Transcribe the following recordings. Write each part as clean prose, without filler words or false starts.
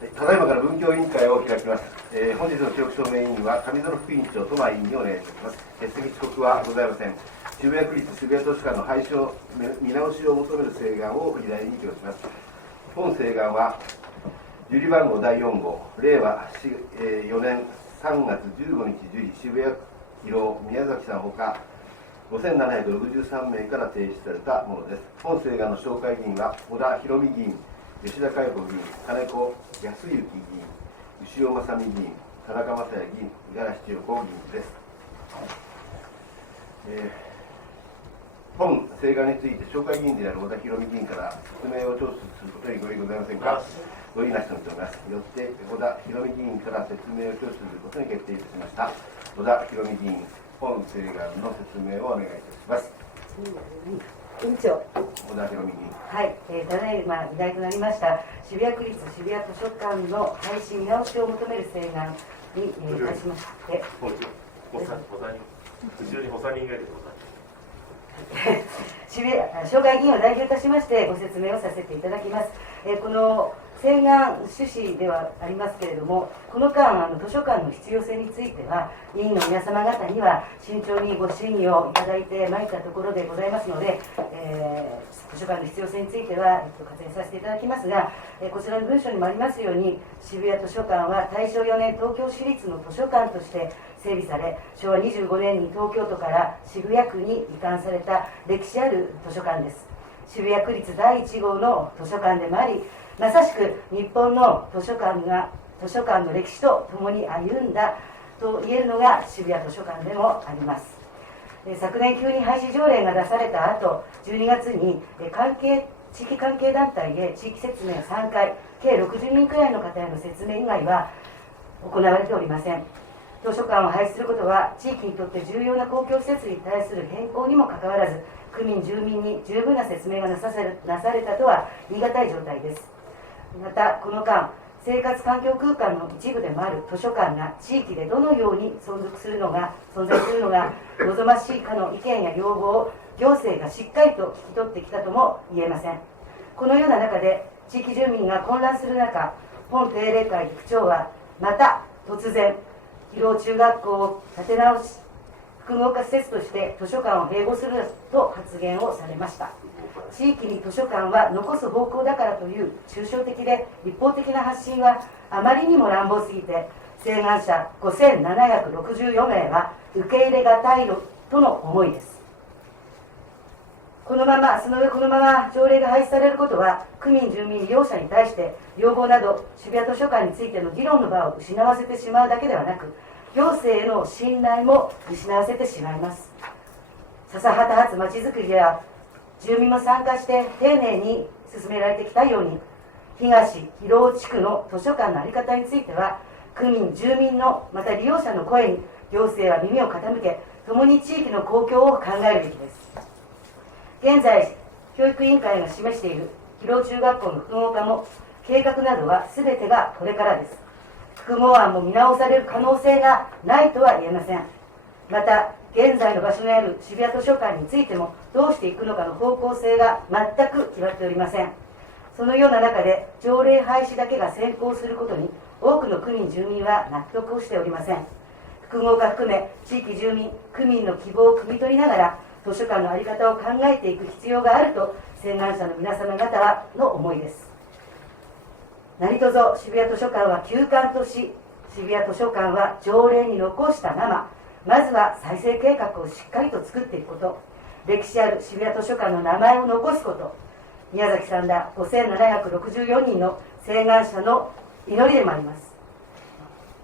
ただいまから文教委員会を開きます。本日の記録証明委員は上園副委員長、苫委員にお願いいたします。欠席遅刻はございません。渋谷区立渋谷図書館の廃止を見直しを求める請願を議題に議論します。本請願は受理番号第4号、令和4年3月15日受理、渋谷区広尾宮崎さんほか5763名から提出されたものです。本請願の紹介議員は小田博美議員、吉田佳代子議員、金子康之議員、牛尾正美議員、田中正也議員、五十嵐千代子議員です。本請願について紹介議員である小田博美議員から説明を聴取することにご異議ございませんか。ご異議なしと認めます。よって小田博美議員から説明を聴取することに決定いたしました。小田博美議員、本請願の説明をお願いいたします。委員長、小田博美議員。はい、ただいま議題となりました渋谷区立渋谷図書館の廃止見直しを求める請願に対しまして、後ろに補佐人がいる紹介議員を代表いたしましてご説明をさせていただきます。この請願趣旨ではありますけれども、この間図書館の必要性については委員の皆様方には慎重にご審議をいただいてまいったところでございますので、図書館の必要性については割愛させていただきますが、こちらの文書にもありますように、渋谷図書館は大正4年東京市立の図書館として整備され、昭和25年に東京都から渋谷区に移管された歴史ある図書館です。渋谷区立第1号の図書館でもあり、まさしく日本の図書館の歴史と共に歩んだと言えるのが渋谷図書館でもあります。昨年急に廃止条例が出された後、12月に地域関係団体へ地域説明3回、計60人くらいの方への説明以外は行われておりません。図書館を廃止することは地域にとって重要な公共施設に対する変更にもかかわらず、区民住民に十分な説明がなされたとは言い難い状態です。またこの間、生活環境空間の一部でもある図書館が地域でどのように存在するのが望ましいかの意見や要望を行政がしっかりと聞き取ってきたとも言えません。このような中で地域住民が混乱する中、本定例会区長はまた突然、広尾中学校を建て直し複合化施設として図書館を併合すると発言をされました。地域に図書館は残す方向だからという抽象的で一方的な発信はあまりにも乱暴すぎて、請願者5764名は受け入れがたいとの思いです。このまま条例が廃止されることは、区民住民利用者に対して要望など渋谷図書館についての議論の場を失わせてしまうだけではなく、行政への信頼も失わせてしまいます。笹畑発まちづくりや住民も参加して丁寧に進められてきたように、東広尾地区の図書館の在り方については、区民住民のまた利用者の声に行政は耳を傾け、共に地域の公共を考えるべきです。現在教育委員会が示している広尾中学校の複合化も計画などは全てがこれからです。複合案も見直される可能性がないとは言えません。また現在の場所にある渋谷図書館についてもどうしていくのかの方向性が全く決まっておりません。そのような中で条例廃止だけが先行することに多くの区民住民は納得をしておりません。複合化含め地域住民区民の希望を汲み取りながら図書館の在り方を考えていく必要があると請願者の皆様方の思いです。何卒渋谷図書館は休館とし、渋谷図書館は条例に残したまずは再生計画をしっかりと作っていくこと、歴史ある渋谷図書館の名前を残すこと、宮崎さんら5764人の請願者の祈りでもあります。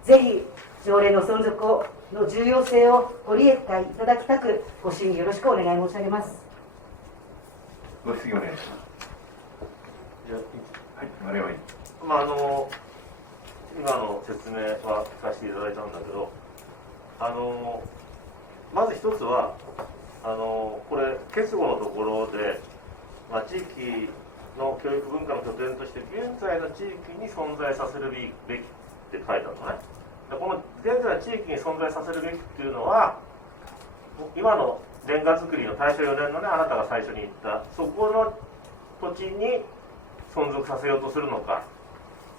ぜひ条例の存続の重要性をご理解いただきたく、ご審議よろしくお願い申し上げます。ご質疑お願いします。はい、我々今の説明は聞かせていただいたんだけど、まず一つはこれ結語のところで、地域の教育文化の拠点として現在の地域に存在させるべきって書いてあるのね。でこの現在の地域に存在させるべきっていうのは、今のレンガ造りの大正4年のね、あなたが最初に言ったそこの土地に存続させようとするのか、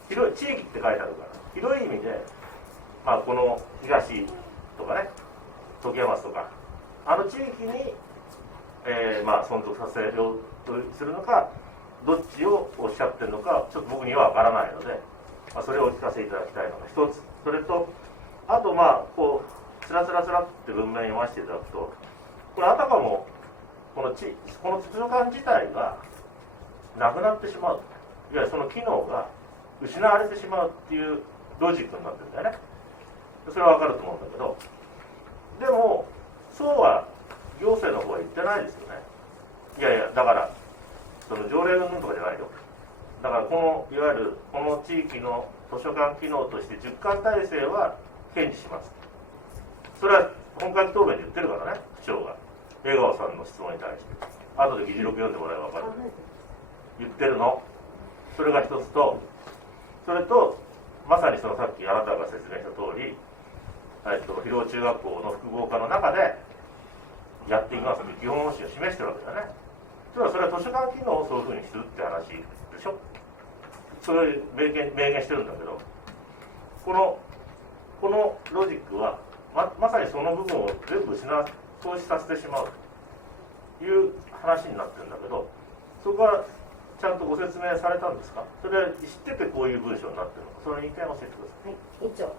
広い地域って書いてあるから広い意味で、まあ、この東とかね時山とかあの地域に、まあ、存続させようとするのかどっちをおっしゃってるのかちょっと僕には分からないので、まあ、それをお聞かせいただきたいのが一つ。それとあとまあこうつらつらつらって文面読ませていただくとこれあたかもこの図書館自体がなくなってしまういわゆるその機能が失われてしまうっていうロジックになってるんだよね。それは分かると思うんだけどでもそうは行政の方は言ってないですよね。いやいやだからその条例云々とかじゃないよ。だからこのいわゆるこの地域の図書館機能として10館体制は堅持します。それは本会議答弁で言ってるからね区長が江川さんの質問に対して後で議事録読んでもらえば分かる言ってるの。それが一つとそれとまさにそのさっきあなたが説明した通り広尾中学校の複合化の中でやっていきますという基本方針を示してるわけだね。それは図書館機能をそういうふうにするって話でしょ。そういう明言してるんだけどこのロジックはまさにその部分を全部喪失させてしまうという話になってるんだけどそこはちゃんとご説明されたんですか。それ知っててこういう文章になってるのかその意見を教えてください。はい、委員長。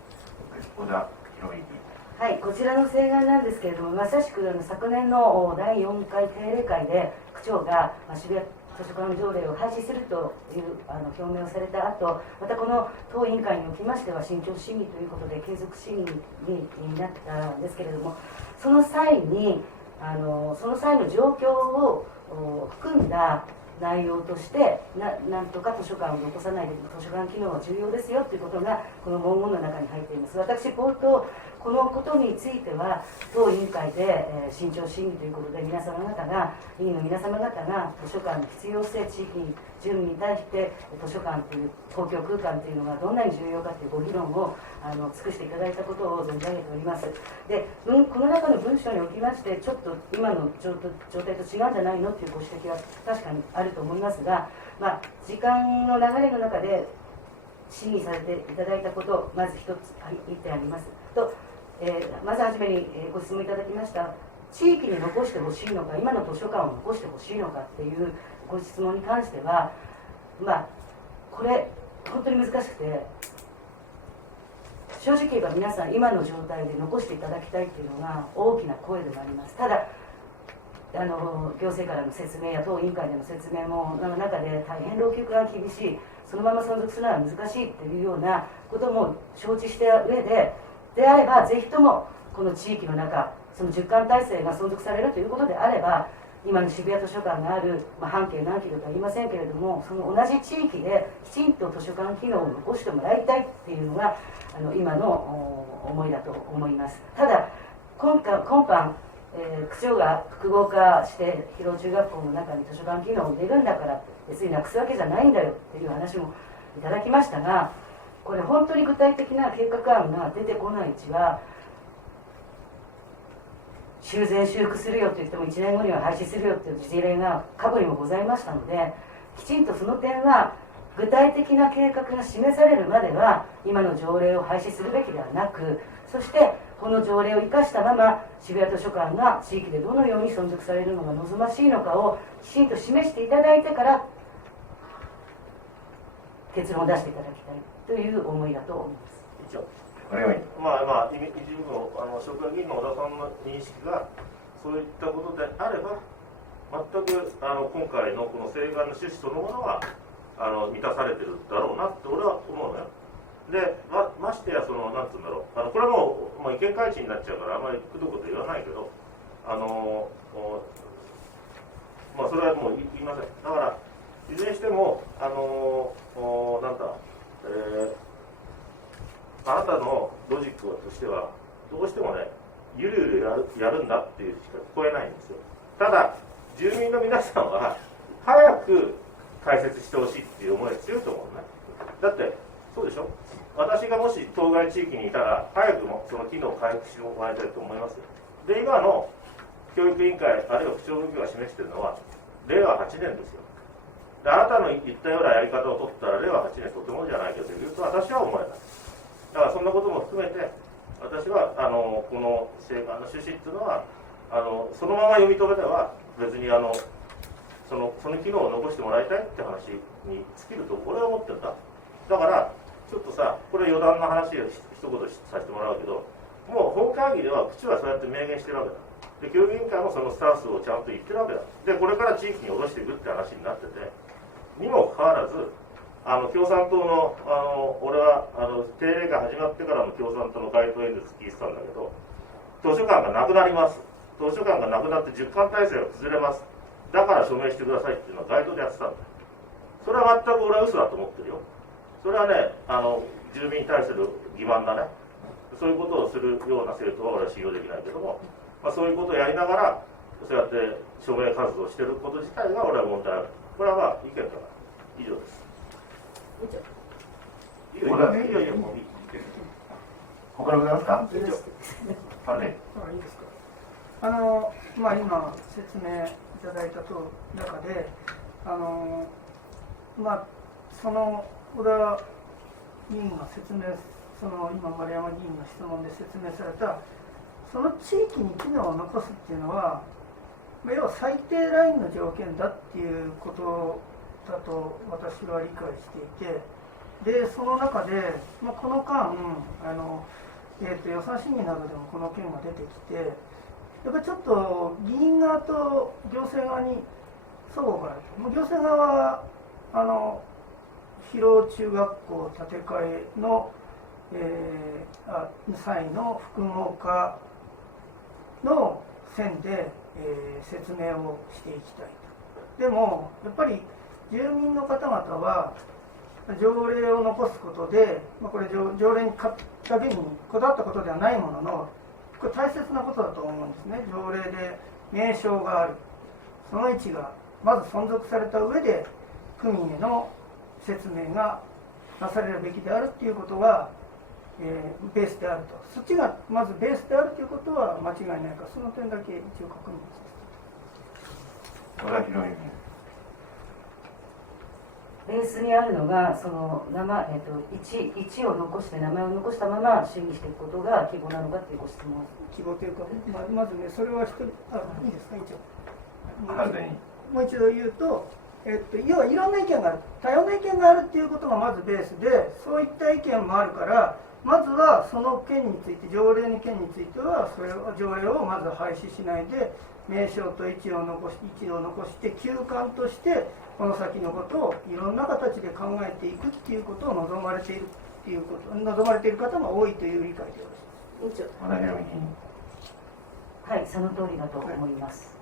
小田博美議員。はい、こちらの請願なんですけれども、まさしく昨年の第4回定例会で区長が渋谷図書館条例を廃止するという表明をされた後、またこの当委員会におきましては慎重審議ということで継続審議になったんですけれども、その際の状況を含んだ内容としてなんとか図書館を残さないで図書館機能は重要ですよということがこの文言の中に入っています。私冒頭このことについては当委員会で、慎重審議ということで委員の皆様方が図書館の必要性地域住民に対して図書館という公共空間というのがどんなに重要かというご議論を尽くしていただいたことを存じ上げております。で、この中の文章におきましてちょっと今の状態と違うんじゃないのというご指摘は確かにあると思いますが、時間の流れの中で審議されていただいたことをまず一つ言ってありますと、まずはじめにご質問いただきました地域に残してほしいのか今の図書館を残してほしいのかっていうご質問に関してはこれ本当に難しくて正直言えば皆さん今の状態で残していただきたいっていうのが大きな声でもあります。ただ行政からの説明や当委員会での説明もの中で大変老朽化が厳しいそのまま存続するのは難しいというようなことも承知した上であればぜひともこの地域の中その10館体制が存続されるということであれば今の渋谷図書館がある、半径何キロとは言いませんけれどもその同じ地域できちんと図書館機能を残してもらいたいっていうのが今の思いだと思います。ただ今般区長が複合化して広尾中学校の中に図書館機能を入れるんだから別になくすわけじゃないんだよっていう話もいただきましたがこれ本当に具体的な計画案が出てこないうちは修繕修復するよと言っても1年後には廃止するよという事例が過去にもございましたのできちんとその点は具体的な計画が示されるまでは今の条例を廃止するべきではなくそしてこの条例を生かしたまま渋谷図書館が地域でどのように存続されるのが望ましいのかをきちんと示していただいてから結論を出していただきたいという思いだと思います。以上一部の職員議員の小田さんの認識がそういったことであれば全く今回のこの請願の趣旨そのものは満たされてるだろうなって俺は思うのよ。で ましてやなんつうんだろうこれはもう意見開示になっちゃうからあんまりくどいこと言わないけどそれはもう言いません。だからいずれにしてもあなたのロジックとしてはどうしてもねゆるゆるやるんだっていうしか聞こえないんですよ。ただ住民の皆さんは早く開設してほしいっていう思いが強いと思うね。だってそうでしょ。私がもし当該地域にいたら早くもその機能を回復してもらいたいと思いますよ。で今の教育委員会あるいは区長部が示しているのは令和8年ですよ。であなたの言ったようなやり方を取ったら令和8年とてもじゃないけど言うと私は思えない。だからそんなことも含めて私はこの請願の趣旨っていうのはそのまま読み止めでは別にその機能を残してもらいたいって話に尽きると俺は思ってるんだ。だからちょっとさこれ余談の話を一言させてもらうけど、もう本会議では口はそうやって明言してるわけだ。で協議委員会もそのスタンスをちゃんと言ってるわけだ。でこれから地域に下ろしていくって話になっててにもかかわらず共産党の俺は定例が始まってからの共産党の街頭演説聞いてたんだけど、図書館がなくなります、図書館がなくなって10館体制が崩れます、だから署名してくださいっていうのは街頭でやってたんだ。それは全く俺は嘘だと思ってるよ。それはね住民に対する欺瞞だね。そういうことをするような政党は俺は信用できないけども、そういうことをやりながらそうやって署名活動してること自体が俺は問題ある。これは意見だから以上です。いいよもういい。他にございますか？いいですか？今説明いただいた中でその小田議員が説明今丸山議員の質問で説明されたその地域に機能を残すっていうのは要は最低ラインの条件だっていうことだと私は理解していて、でその中で、この間予算審議などでもこの件が出てきて、やっぱりちょっと議員側と行政側に齟齬がある。行政側は広尾中学校建て替えの、際の複合化の線で、説明をしていきたいと。でもやっぱり住民の方々は条例を残すことで、これ条例にだけにこだわったことではないものの、これ大切なことだと思うんですね。条例で名称がある、その位置がまず存続された上で区民への説明がなされるべきであるということが、ベースであると。そっちがまずベースであるということは間違いないか、その点だけ一応確認します。ベースにあるのがその位置を残して名前を残したまま審議していくことが希望なのかというご質問。希望というか、まずね、それは一人いいですか、一応。もう一度言うと、要はいろんな意見がある、多様な意見があるっていうことがまずベースで、そういった意見もあるから、まずはその件について、条例の件については、それを条例をまず廃止しないで、名称と位置を残して、休館として、この先のことをいろんな形で考えていくっていうことを望まれているっていうこと、望まれている方が多いという理解でよろしいですか。はい、その通りだと思います。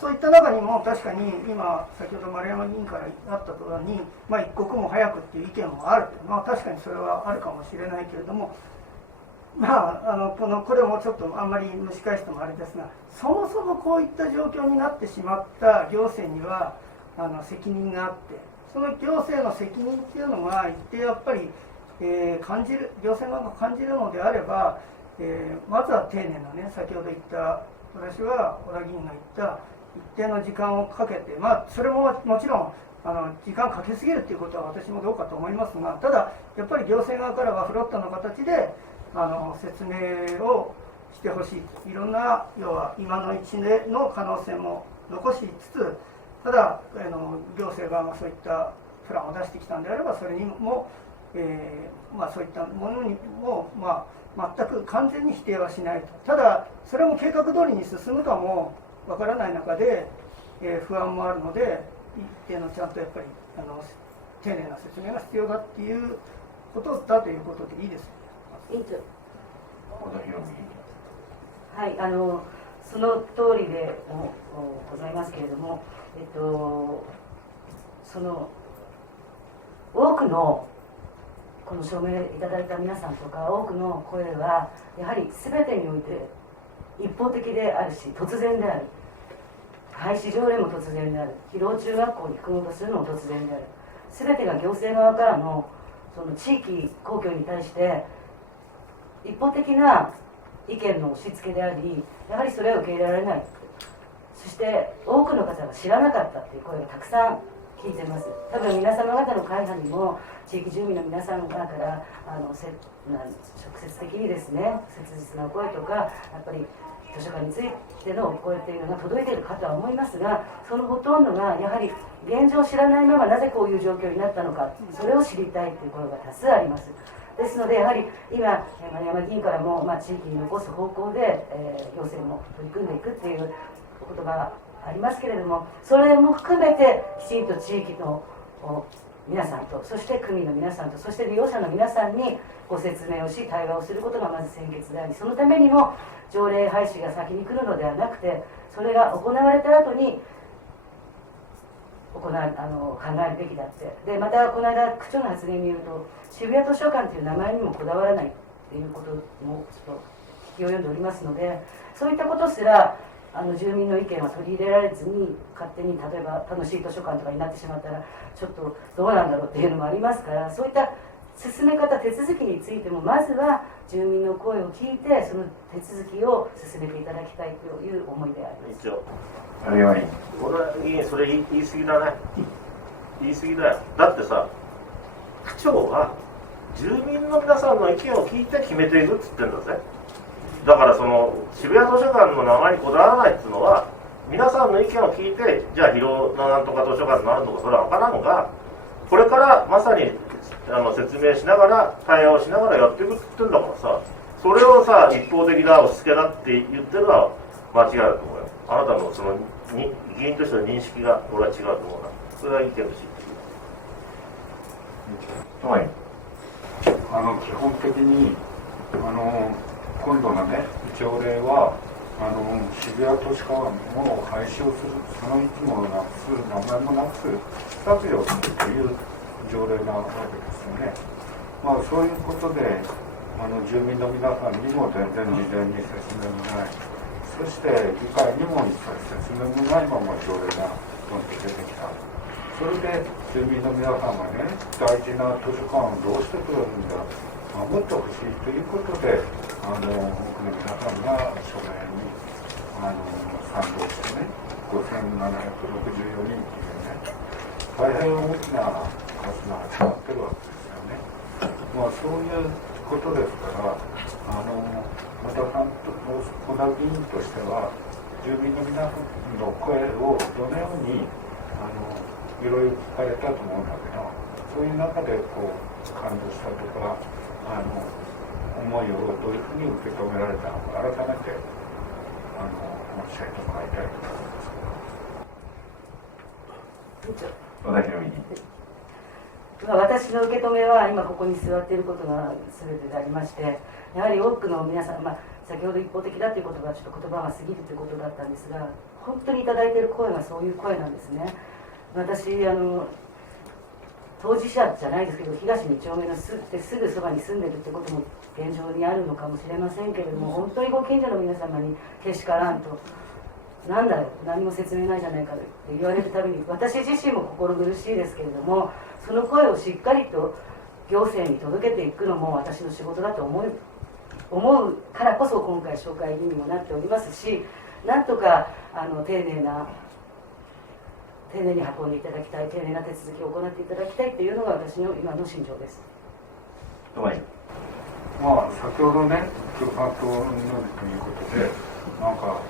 そういった中にも確かに今先ほど丸山議員からあったように、一刻も早くっていう意見もある、確かにそれはあるかもしれないけれども、これもちょっとあんまり蒸し返してもあれですが、そもそもこういった状況になってしまった行政には責任があって、その行政の責任っていうのが一定やっぱり、行政側が感じるのであれば、まずは丁寧なね、先ほど言った私は小田議員が言った一定の時間をかけて、それももちろん時間かけすぎるということは私もどうかと思いますが、ただやっぱり行政側からはフロットの形で説明をしてほしいと。いろんな要は今の位置での可能性も残しつつ、ただ行政側がそういったプランを出してきたんであれば、それにも、そういったものにも、全く完全に否定はしないと。ただそれも計画通りに進むかもわからない中で、不安もあるので、一定のちゃんとやっぱり丁寧な説明が必要だっていうことだということでいいですか。委員長。はい、その通りでございますけれども、その多くのこの署名いただいた皆さんとか多くの声はやはり全てにおいて一方的であるし突然である。廃止条例も突然である。広尾中学校に複合化するのも突然である。全てが行政側からのその地域公共に対して一方的な意見の押し付けであり、やはりそれは受け入れられない。そして多くの方が知らなかったっていう声がたくさん聞いてます。多分皆様方の会派にも地域住民の皆さん方から直接的にですね、切実な声とかやっぱり図書館についてのお声っていうのが届いているかとは思いますが、そのほとんどがやはり現状を知らないままなぜこういう状況になったのか、それを知りたいという声が多数あります。ですのでやはり今丸山議員からも、地域に残す方向で、行政も取り組んでいくっていうことがありますけれども、それも含めてきちんと地域の皆さんと、そして区民の皆さんと、そして利用者の皆さんにご説明をし対話をすることがまず先決であり、そのためにも条例廃止が先に来るのではなくて、それが行われた後に考えるべきだって。でまたこの間区長の発言によると、渋谷図書館という名前にもこだわらないっていうこともちょっと聞き及んでおりますので、そういったことすら住民の意見は取り入れられずに、勝手に例えば楽しい図書館とかになってしまったらちょっとどうなんだろうっていうのもありますから、そういった進め方、手続きについてもまずは住民の声を聞いて、その手続きを進めていただきたいという思いであります。一応丸山委員。俺議員、それ言い過ぎだね。言い過ぎだよ。だってさ、区長は住民の皆さんの意見を聞いて決めていくっつってんだぜ。だからその渋谷図書館の名前にこだわらないっていうのは、皆さんの意見を聞いて、じゃあ広野なんとか図書館になるのかそれは分からんのが、これからまさに説明しながら対話をしながらやっていくって言ってんだからさ、それをさ一方的だ押し付けだって言ってるのは間違いだと思うよ。あなたのその議員としての認識が俺は違うと思うな。それは意見としてはい。基本的に今度のね条例は渋谷図書館を廃止をする、その意思もなくす、名前もなくす、削除するという条例なわけですよね。そういうことで住民の皆さんにも全然事前に説明もない、そして議会にも一切説明もないまま条例がどんどん出てきた。それで住民の皆さんがね、大事な図書館をどうしてくれるんだ、守ってほしいということで、多くの皆さんが署名に賛同してね、5764人というね、大変大きな数が集まってるわけですよね。そういうことですから、和田さんと和田議員としては、住民の皆さんの声をどのようにいろいろ聞かれたと思うんだけど、そういう中で感動したとか思いをどういうふうに受け止められたのか、改めておっしゃってもらいたいと思いますけど。和田博美議員。私の受け止めは今ここに座っていることが全てでありまして、やはり多くの皆さん、先ほど一方的だということがちょっと言葉が過ぎるということだったんですが、本当にいただいている声がそういう声なんですね。私当事者じゃないですけど、東2丁目のすぐそばに住んでるってことも現状にあるのかもしれませんけれども、本当にご近所の皆様にけしからんと、なんだよ何も説明ないじゃないかと言われるたびに、私自身も心苦しいですけれども、その声をしっかりと行政に届けていくのも私の仕事だと思うからこそ今回紹介議員にもなっておりますし、なんとか丁寧に運んでいただきたい、丁寧な手続きを行っていただきたいというのが私の今の心情です。はい。先ほどね、共産党のということで、なんか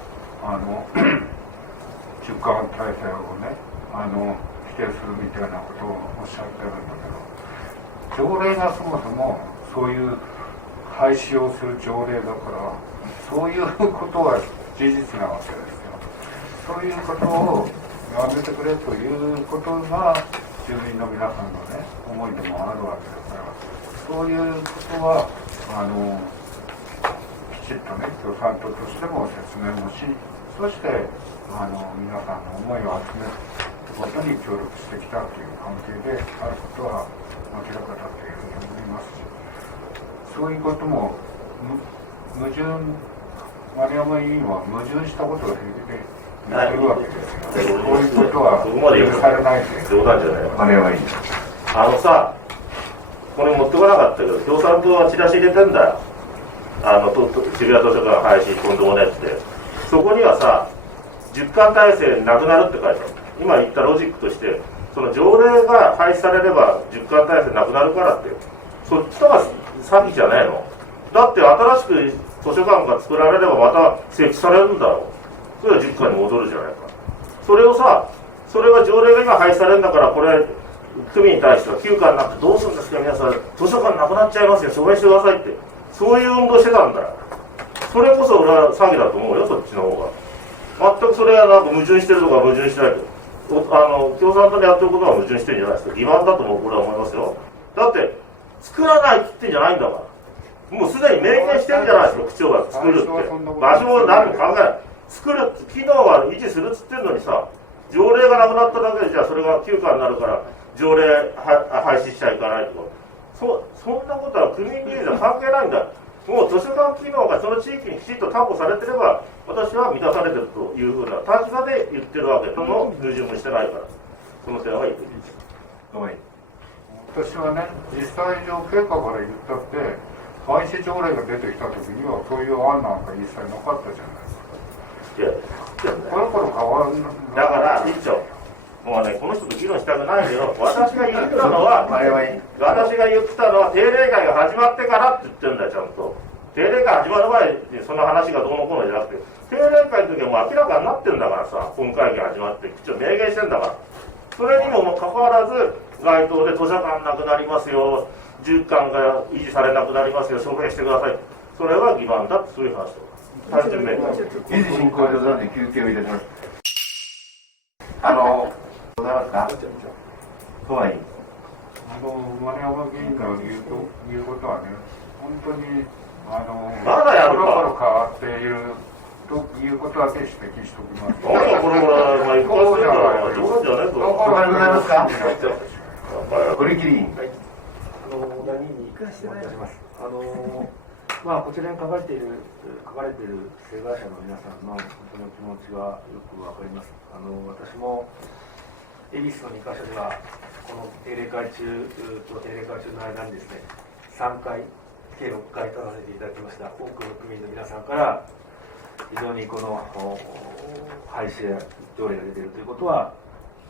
中間体制をね否定するみたいなことをおっしゃってるんだけど、条例がそもそもそういう廃止をする条例だから、そういうことは事実なわけですよ。そういうことをやめてくれということが住民の皆さんのね思いでもあるわけだから、そういうことはきちっとね共産党としても説明もし、そして皆さんの思いを集めることに協力してきたという関係であることは明らかだというふうに思いますし、そういうことも矛盾、丸山委員は矛盾したことを平気で言ってるわけですよ。そういうことは許されないという。冗談じゃないよ。丸山委員。これ持ってこなかったけど、共産党はチラシ入れてんだよ。渋谷図書館廃止とんでもねって。そこにはさ、10巻体制なくなるって書いてある。今言ったロジックとして、その条例が廃止されれば10巻体制なくなるからって、そっちとが詐欺じゃないの。だって新しく図書館が作られればまた設置されるんだろう。それは10巻に戻るじゃないか。それをさ、それは条例が今廃止されるんだから、これ区民に対しては9巻になってどうするんですか皆さん、図書館なくなっちゃいますよ、署名してくださいって、そういう運動してたんだよ。それこそ俺は詐欺だと思うよ、そっちの方が。全くそれはなんか矛盾してるとか矛盾してないと、共産党でやってることは矛盾してるんじゃないですか。欺瞞だとも俺は思いますよ。だって作らないって言ってんじゃないんだから、もうすでに明言してるんじゃないですか、区長が作るって。場所を何も考えない、作る機能は維持するっつってんのにさ、条例がなくなっただけでじゃあそれが休暇になるから条例廃止しちゃいかないとか、そんなことは区民利益は関係ないんだ。もう図書館機能がその地域にきちっと担保されてれば、私は満たされてるというふうな立場で言ってるわけでも矛盾もしてないから、その点はいいです。私はね、実際上経過から言ったって、廃止条例が出てきた時にはそういう案なんか一切なかったじゃないですか。いや、この頃変わるだから委員長、もうね、この人と議論したくないけど、私が言ったのは定例会が始まってからって言ってるんだよ、ちゃんと。定例会始まる前にその話がどうのこうのじゃなくて、定例会の時はもう明らかになってるんだからさ、本会議始まって、きちんと明言してんだから。それにもかかわらず、街頭で図書館なくなりますよ、10巻が維持されなくなりますよ、署名してください。それは欺瞞だって、そういう話を。単純明快。議事進行上なので休憩をいたします。ございますか。はい。丸山議員の言うことはね、本当にまだやるか。コロコロ変わっているということだけ指摘しておきます。なんだこれは、まあ、一発じゃない。冗談じゃねえぞ。おはようございますか。堀切委員。はい。何にお願いします。まあ、こちらに書かれている生害者の皆さんの本当の気持ちはよくわかります。私も恵比寿の2カ所ではこの定例会中と定例会中の間にですね、3回計6回立たせていただきました。多くの区民の皆さんから非常にこの廃止や条例が出ているということは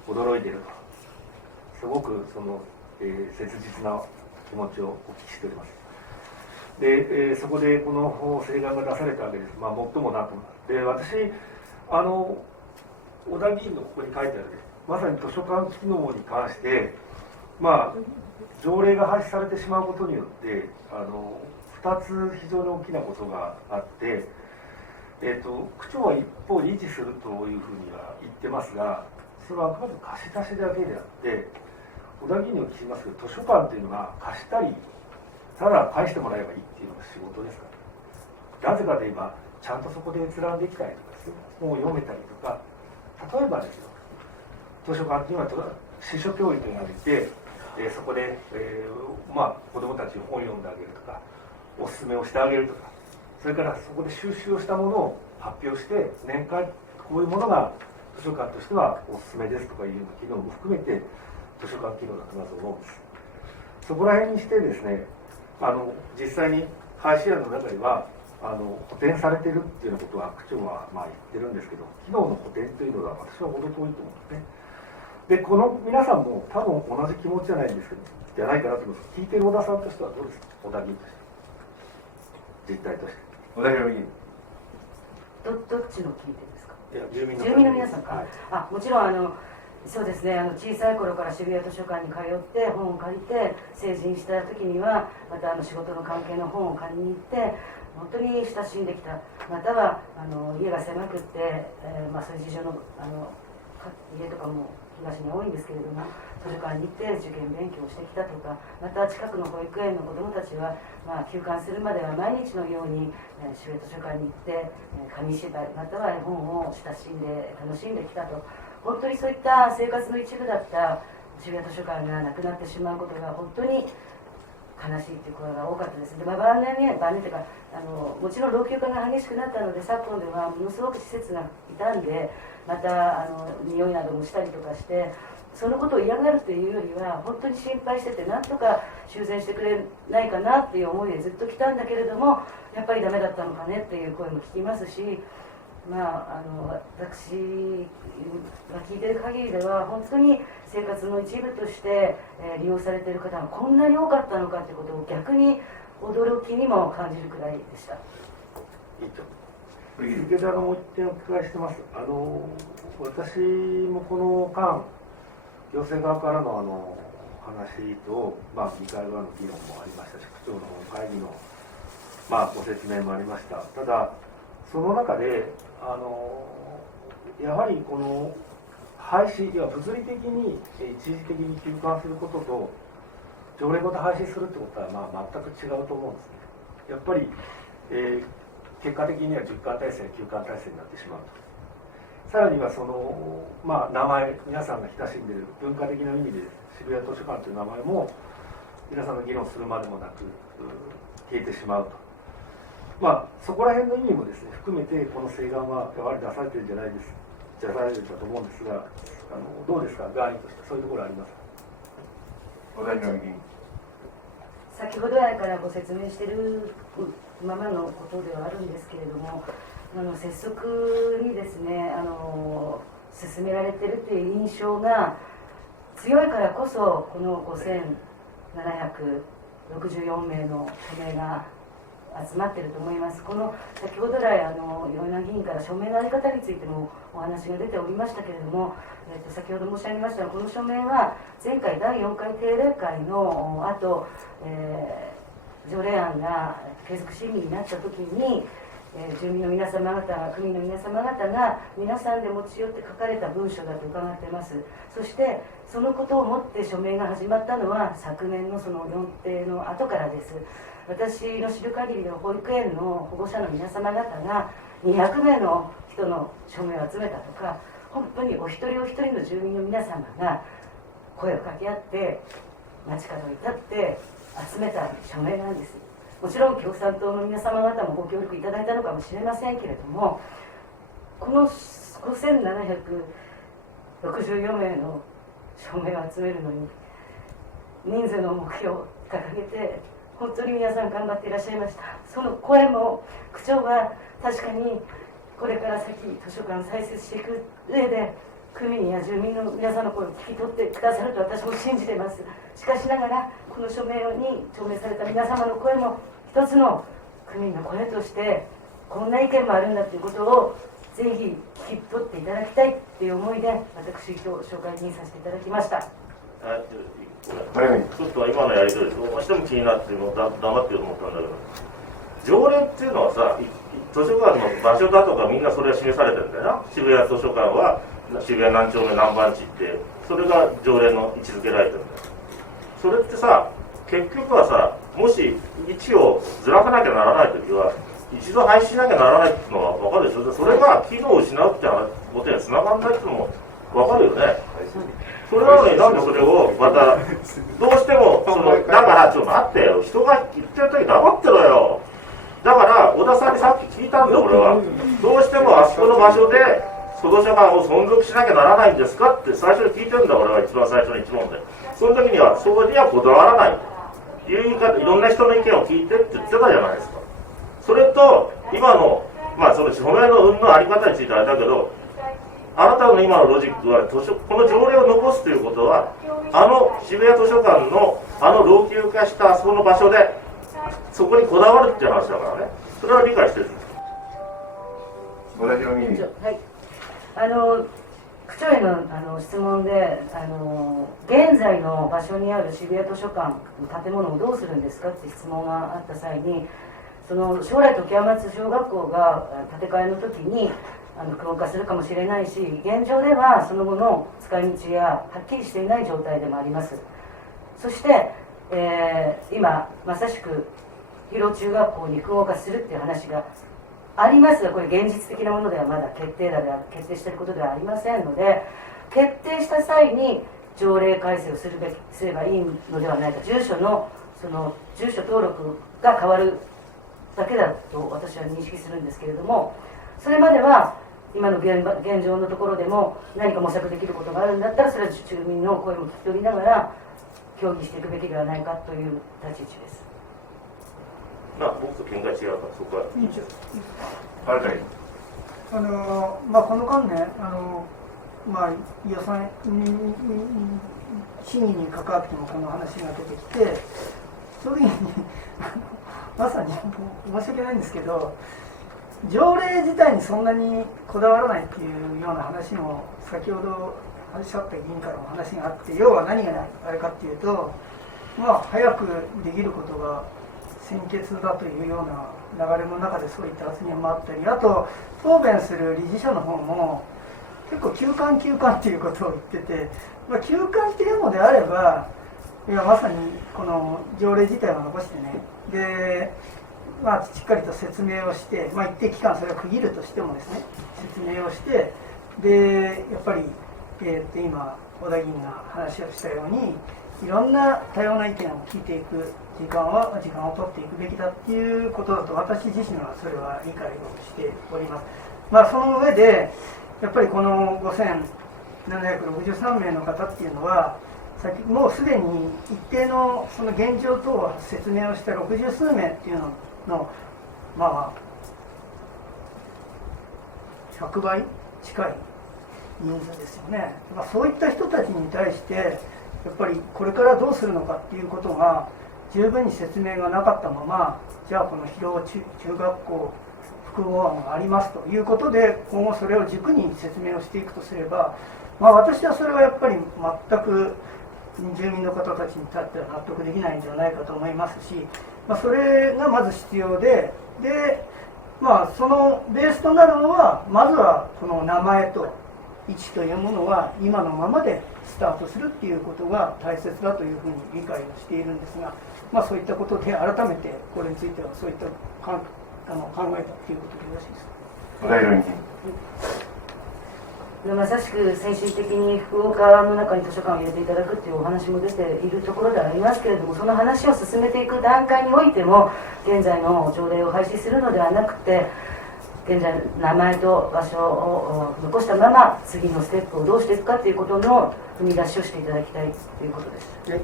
驚いていると、すごくその、切実な気持ちをお聞きしております。で、そこでこの請願が出されたわけです。まあ、最もなと思います。で、私、小田議員のここに書いてある、まさに図書館機能に関して、まあ、条例が廃止されてしまうことによって、2つ非常に大きなことがあって、区長は一方維持するというふうには言ってますが、それはあくまで貸し出しだけであって、小田議員にお聞きしますけど、図書館というのは貸したり、ただ返してもらえばいいっていうのが仕事ですから。なぜかといえば、ちゃんとそこで閲覧できたりとかですね、本を読めたりとか、例えばですよ、図書館には司書教育があって、そこで、まあ、子どもたちに本を読んであげるとか、おすすめをしてあげるとか、それからそこで収集をしたものを発表して、年間こういうものが図書館としてはおすすめですとかいうような機能も含めて、図書館機能だとまず思うんです。そこら辺にしてですね、実際に廃止案の中には補填されているっていうようなことは区長はまあ言ってるんですけど、機能の補填というのは私は程遠いと思うんですね。で、この皆さんも多分同じ気持ちじゃないんですけど、じゃないかなと思います。聞いている小田さんとしてはどうですか、小田議員として、実態として。小田博議員。どっちの聞いてるんですか。いや、住民の皆さんか。はい、もちろんそうですね、小さい頃から渋谷図書館に通って本を借りて、成人した時にはまた仕事の関係の本を借りに行って本当に親しんできた。または家が狭くって、まあ、そういう事情の家とかも東に多いんですけれども、図書館に行って受験勉強をしてきたとか、また近くの保育園の子どもたちは、まあ、休館するまでは毎日のように渋谷図書館に行って紙芝居または絵本を親しんで楽しんできたと。本当にそういった生活の一部だった渋谷図書館がなくなってしまうことが本当に悲しいという声が多かったです。で、まあ、晩年というかもちろん老朽化が激しくなったので、昨今ではものすごく施設が傷んで、また匂いなどもしたりとかして、そのことを嫌がるというよりは本当に心配してて、なんとか修繕してくれないかなっていう思いでずっと来たんだけれども、やっぱりダメだったのかねっていう声も聞きますし、私が聞いている限りでは本当に生活の一部として、利用されている方がこんなに多かったのかということを逆に驚きにも感じるくらいでした。続けてもう一点お伺いしてます。私もこの間行政側からの話と、議会側の議論もありましたし、区長の会議の、ご説明もありました。ただその中でやはりこの廃止、いや物理的に一時的に休館することと条例ごと廃止するってことは全く違うと思うんですね。やっぱり、結果的には10館体制、9館体制になってしまうと。さらにはその、名前、皆さんが親しんでいる文化的な意味で渋谷図書館という名前も皆さんが議論するまでもなく消えてしまうと。そこら辺の意味もですね含めてこの請願はやはり出されてるんじゃないかと思うんですが、どうですか、側員としてそういうところありますか。小田議員。先ほど来からご説明しているままのことではあるんですけれども、拙速にですね進められているという印象が強いからこそこの5764名の署名が集まっていると思います。この先ほど来米田議員から署名の在り方についてもお話が出ておりましたけれども、先ほど申し上げましたがこの署名は前回第4回定例会の後、条例案が継続審議になった時に住民の皆様方が、区民の皆様方が皆さんで持ち寄って書かれた文書だと伺っています。そしてそのことをもって署名が始まったのは昨年のその4定の後からです。私の知る限りの保育園の保護者の皆様方が200名の人の署名を集めたとか、本当にお一人お一人の住民の皆様が声を掛け合って街角に立って集めた署名なんです。もちろん共産党の皆様方もご協力いただいたのかもしれませんけれども、この5764名の署名を集めるのに人数の目標を掲げて本当に皆さん頑張っていらっしゃいました。その声も区長は確かにこれから先図書館を再設していく上で区民や住民の皆さんの声を聞き取ってくださると私も信じています。しかしながらこの署名に署名された皆様の声も一つの区民の声としてこんな意見もあるんだということをぜひ聞き取っていただきたいという思いで私今日紹介にさせていただきました。ちょっと今のやり取りどうしても気になって黙ってようと思ったんだけど、条例っていうのはさ、図書館の場所だとかみんなそれは示されてるんだよな。渋谷図書館は渋谷何丁目何番地ってそれが条例の位置づけられてるんだよ。それってさ、結局はさ、もし位置をずらさなきゃならないときは一度廃止しなきゃならないっていうのは分かるでしょ。それが機能を失うってことにはつながらないっていうのも分かるよね。それなのになんでそれをまたどうしてもだからちょっと待ってよ、人が言ってるとき黙ってろよ。だから小田さんにさっき聞いたんだよ俺は。どうしてもあそこの場所で図書館を存続しなきゃならないんですかって最初に聞いてるんだ俺は、一番最初の一問で。その時にはそれにはこだわらないという言い方、いろんな人の意見を聞いてって言ってたじゃないですか。それと今のその署名の運のあり方についてはあれだけど、あなたの今のロジックはこの条例を残すということは渋谷図書館の老朽化したその場所でそこにこだわるっていう話だからね。それは理解してるんです。小田議員。はい。区長への質問で現在の場所にある渋谷図書館の建物をどうするんですかって質問があった際に、その将来時山町小学校が建て替えの時にクローン化するかもしれないし、現状ではその後の使い道やはっきりしていない状態でもあります。そして、今まさしく広中学校にクローン化するっていう話がありますが、これ現実的なものではまだ決定していることではありませんので、決定した際に条例改正をすればいいのではないか。住所登録が変わるだけだと私は認識するんですけれども、それまでは今の現状のところでも何か模索できることがあるんだったら、それは住民の声も聞き取りながら協議していくべきではないかという立ち位置です。僕と見解違うからそこは。この間ね、予算審議に関わってもこの話が出てきて、その時にまさに申し訳ないんですけど、条例自体にそんなにこだわらないっていうような話も先ほどおっしゃった議員からも話があって、要は何があれかっていうと、早くできることが先決だというような流れの中でそういった発言もあったり、あと答弁する理事者の方も結構休館っていうことを言ってて、休館っていうのであれば、いやまさにこの条例自体を残してね、で、しっかりと説明をして、一定期間それを区切るとしてもですね、説明をして、でやっぱり、今小田議員が話をしたように、いろんな多様な意見を聞いていく時間を取っていくべきだっていうことだと、私自身はそれは理解をしております。その上でやっぱりこの5763名の方っていうのは、もうすでに一定のその現状等を説明をした60数名っていうのの100倍近い人数ですよね。そういった人たちに対してやっぱりこれからどうするのかっていうことが十分に説明がなかったまま、じゃあこの広尾中学校複合案がありますということで、今後それを軸に説明をしていくとすれば、私はそれはやっぱり全く住民の方たちにとっては納得できないんではないかと思いますし、それがまず必要で、そのベースとなるのは、まずはこの名前と位置というものは今のままでスタートするっていうことが大切だというふうに理解をしているんですが、そういったことで改めてこれについてはそういった考えたということでよろしいですか。小田裕二まさしく先進的に福岡の中に図書館を入れていただくというお話も出ているところではありますけれども、その話を進めていく段階においても、現在の条例を廃止するのではなくて、現在名前と場所を残したまま次のステップをどうしていくかということの踏み出しをしていただきたいということです。委員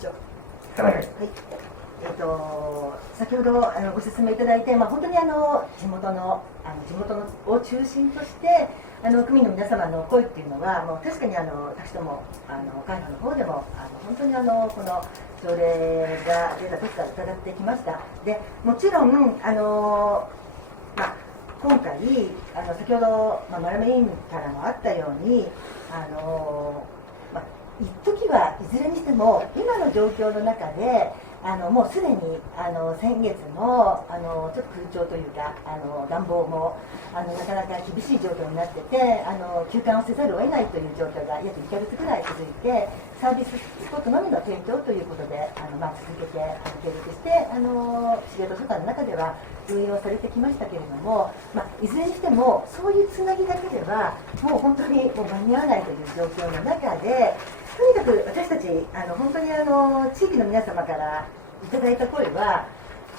長、先ほどご説明いただいて、本当に地元を中心として区民の皆様の声っていうのは、確かに私ども会派の方でも本当にこの条例が出た時から伺ってきました。でもちろん今回先ほど丸山委員からもあったように一時はいずれにしても今の状況の中でもうすでに先月のちょっと空調というか暖房もなかなか厳しい状況になってて休館をせざるを得ないという状況が約1ヶ月ぐらい続いて、サービススポットのみの提供ということで続けて継続して渋谷図書館の中では運用されてきましたけれども、いずれにしてもそういうつなぎだけではもう本当に間に合わないという状況の中で、とにかく私たち本当に地域の皆様からいただいた声は、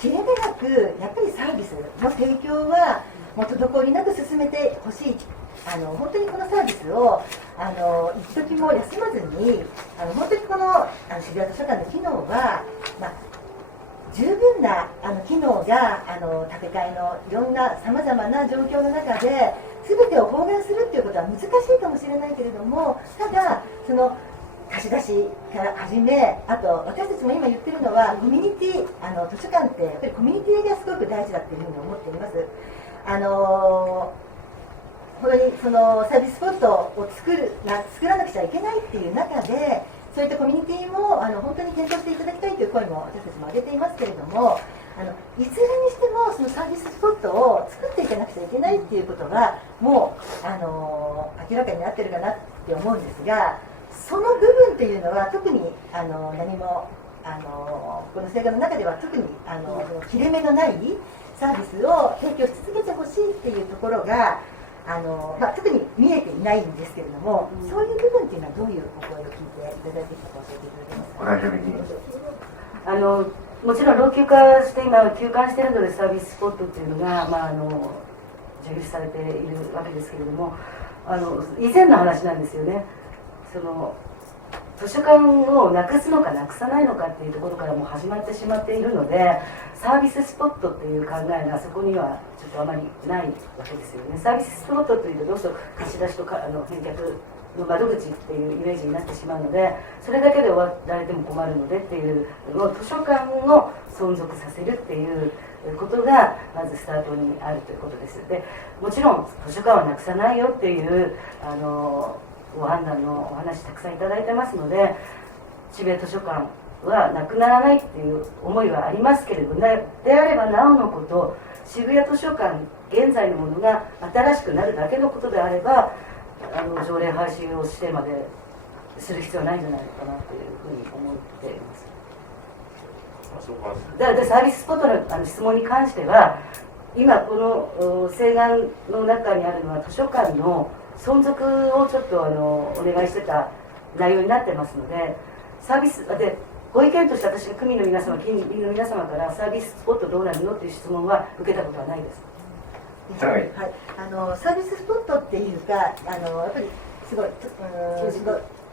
切れ目なくやっぱりサービスの提供はもう滞りなく進めてほしい。本当にこのサービスを一時も休まずに本当にこの渋谷図書館の機能は、十分な機能が建て替えのいろんなさまざまな状況の中で全てを包含するっていうことは難しいかもしれないけれども、ただその貸し出しから始め、あと私たちも今言ってるのはコミュニティ図書館ってやっぱりコミュニティがすごく大事だっていうふうに思っています。本当にそのサービススポットを作らなくちゃいけないっていう中で、そういったコミュニティも本当に検討していただきたいという声も私たちも挙げていますけれども、いずれにしてもそのサービススポットを作っていかなくちゃいけないっていうことがもう明らかになってるかなって思うんですが、その部分というのは特に何もこの成果の中では特に切れ目のないサービスを提供し続けてほしいっていうところが特に見えていないんですけれども、そういう部分っていうのはどういうお声を聞いていただいてきたか教えていただけますか。もちろん老朽化して今休館しているのでサービススポットっていうのが、充実されているわけですけれども、以前の話なんですよね。その図書館をなくすのかなくさないのかっていうところからもう始まってしまっているので、サービススポットっていう考えがそこにはちょっとあまりないわけですよね。サービススポットというとどうしても貸し出しとか返却の窓口っていうイメージになってしまうので、それだけで終わられても困るのでっていうのを図書館を存続させるっていうことがまずスタートにあるということです。でもちろん図書館はなくさないよっていうご判断のお話たくさんいただいてますので、渋谷図書館はなくならないっていう思いはありますけれども、であればなおのこと、渋谷図書館現在のものが新しくなるだけのことであれば条例廃止をしてまでする必要はないんじゃないかなというふうに思っています。でサービススポットの質問に関しては、今この請願の中にあるのは図書館の存続をちょっとお願いしてた内容になってますので、サービスでご意見として私が区民の皆様、近隣の皆様からサービススポットどうなるのっていう質問は受けたことはないです。はい、サービススポットっていうかやっぱりすごい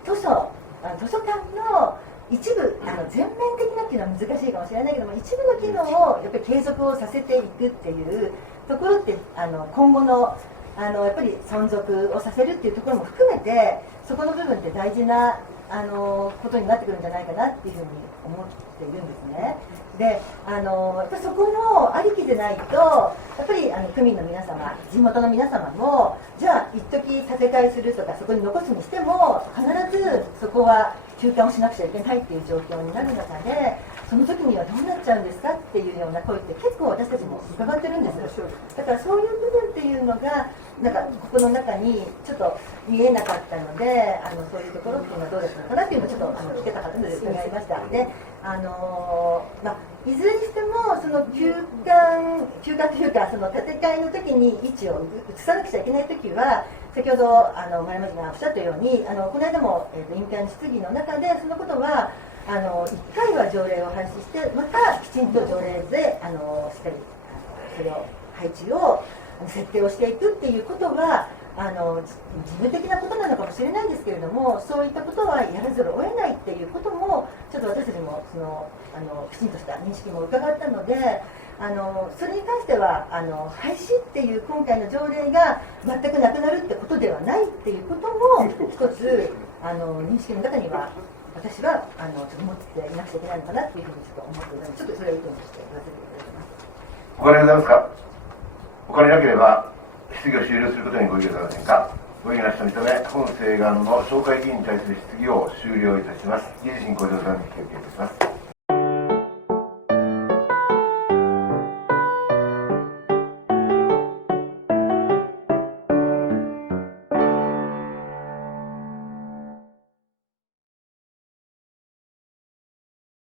図書館の一部全面的なっていうのは難しいかもしれないけども、一部の機能をやっぱり継続をさせていくっていうところって今後のやっぱり存続をさせるっていうところも含めて、そこの部分って大事なことになってくるんじゃないかなっていうふうに思っているんですね。でやっぱりそこのありきでないと、やっぱり区民の皆様、地元の皆様もじゃあ一時建て替えするとかそこに残すにしても必ずそこは休館をしなくちゃいけないっていう状況になる中で、その時にはどうなっちゃうんですかっていうような声って結構私たちも伺ってるんです。だからそういう部分っていうのがなんかここの中にちょっと見えなかったので、そういうところっていうのはどうだったのかなっていうのをちょっと聞けたかったので伺いました。でいずれにしてもその休館というかその建て替えの時に位置を移さなくちゃいけない時は、先ほど前山さんがおっしゃったようにこの間も、委員会の質疑の中でそのことは1回は条例を廃止して、またきちんと条例でしっかりそれを配置を設定をしていくっていうことは事務的なことなのかもしれないんですけれども、そういったことはやらざるを得ないっていうこともちょっと私たちもきちんとした認識も伺ったので、それに関しては廃止っていう今回の条例が全くなくなるってことではないっていうことも一つ認識の中には私はちょっと持っていなくちゃいけないのかなっていうふうにちょっと思っているので、ちょっとそれを意見として言わせていただきます。他にございますか。他になければ質疑を終了することにご意見ございませんか。ご意見なしと認め、本請願の紹介議員に対する質疑を終了いたします。議事進行上で引き受けいたします。